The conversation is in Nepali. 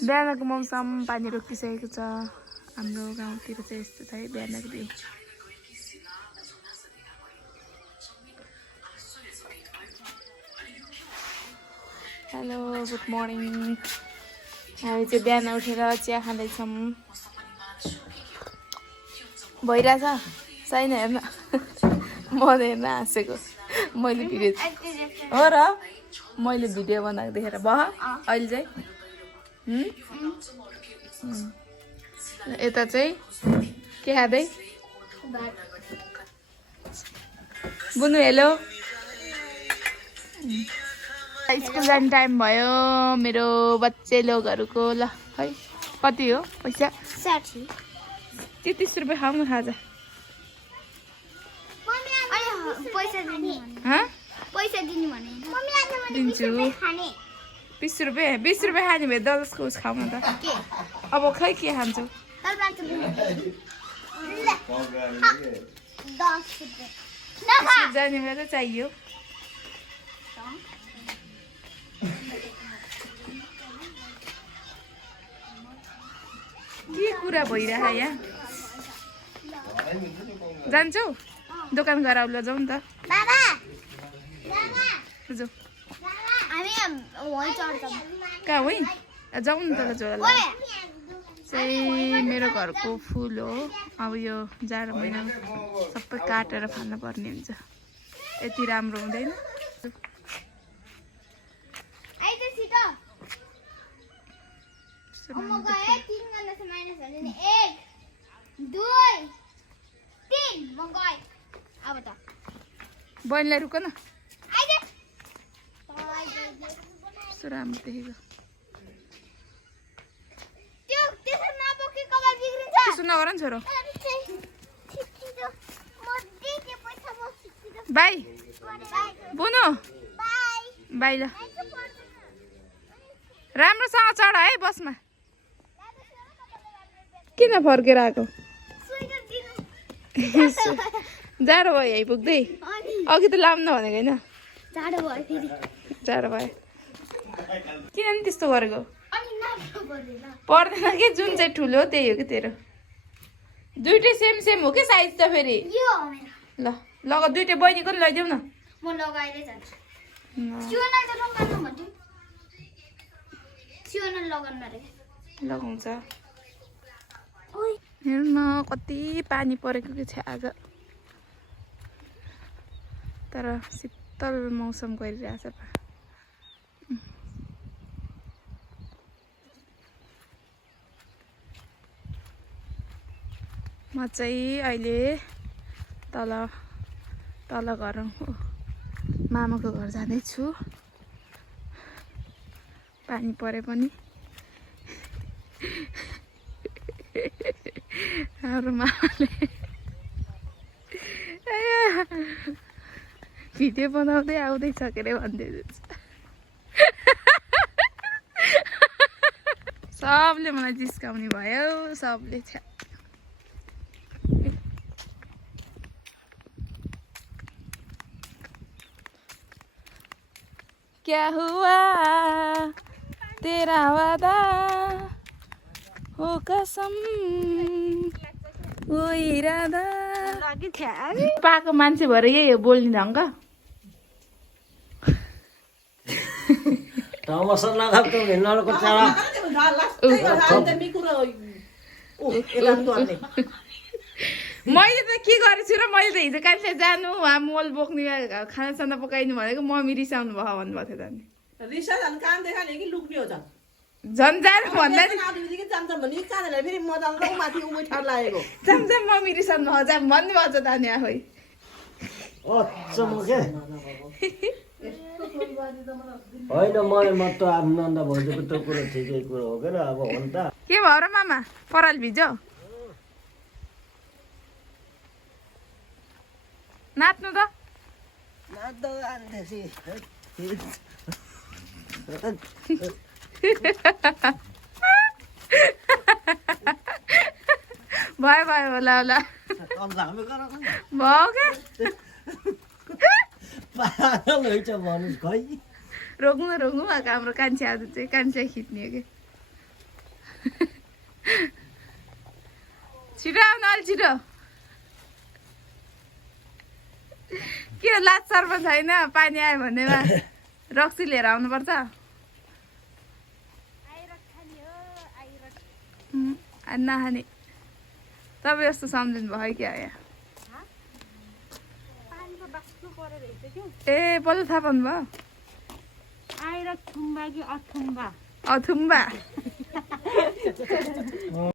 बिहानको मौसम पानी रोकिसकेको छ हाम्रो गाउँतिर चाहिँ यस्तो छ है बिहानको दिन हेलो गुड मर्निङ हामी चाहिँ बिहान उठेर चिया खाँदैछौँ भइरहेछ छैन हेर्न म हेर्न हाँसेको मैले भिडियो हो र मैले भिडियो बनाएको देखेर भयो अहिले चाहिँ यता चाहिँ के खाँदै बुनु हेलो स्कुल जाने टाइम भयो मेरो बच्चे लोगहरूको ल है कति हो पैसा 60 30 रुपियाँ खाउँ खाजा पैसा दिनु भने दिन्छु 20 रुपियाँ 20 रुपियाँ खाने भए 10 को उस खाउँ न त अब खै के खान्छौ जाने बेला चाहियो के कुरा भइरह यहाँ जान्छौ दोकान गराउला जाउँ नि त जाऊ कहाँ होइ जाउँ नि त झोला चाहिँ मेरो घरको फुल हो अब यो जाडो महिनामा सबै काटेर फाल्नु पर्ने हुन्छ यति राम्रो हुँदैन बहिनीलाई रुक न कस्तो राम्रो देखेको त्यसो नगर नि छोरो बाई बुनु बाई ल राम्रोसँग चढ है बसमा किन फर्केर आएको जाडो भयो यहीँ पुग्दै अघि त लाउनु भनेको होइन जाडो भयो किन नि त्यस्तो गरेको पर्दैन कि जुन चाहिँ ठुलो हो त्यही हो कि तेरो दुइटै सेम सेम हो कि साइज त फेरि ल लग दुइटै बहिनीको नि लैदेऊ न लगाउँछ हेर्नु न कति पानी परेको कि छ आज तर शीतल मौसम गरिरहेछ म चाहिँ अहिले तल घर मामाको घर जाँदैछु पानी परे पनि हाम्रो मामाले भिडियो बनाउँदै आउँदैछ के अरे भन्दै सबले मलाई जिस्काउने भयो सबले छ्या क्या हुआ तेरा वादा हो कसम हो इरादा पाएको मान्छे भएर यही हो बोल्ने ढङ्ग मैले त के गरेछु र मैले त हिजो कान्छा जानु वहाँ मल बोक्ने खानासाना पकाइनु भनेको मम्मी रिसाउनु भयो भन्नुभएको थियो त झन् जानु भन्दा मम्मी रिसाउनु भयो जाम भन्नुभएको छ त नि आफै होइन म त अब नन्दा भाउजूको त कुरो ठिकै कुरो हो के अब हो नि त के भयो र मामा पराल भिज्यो नाच्नु त भयो भयो होला होला भयो क्या रोक्नु भएको हाम्रो कान्छे आज चाहिँ कान्छे खिच्ने हो कि छिटो आउनु अलि छिटो के लाज सर्प छैन पानी आयो भनेमा रक्सी लिएर आउनुपर्छ नखाने तपाईँ जस्तो सम्झिनु भयो क्या यहाँ ए बल्ल थाहा पाउनुभयो आएर थुम्बा कि अथुम्बा अथुम्बा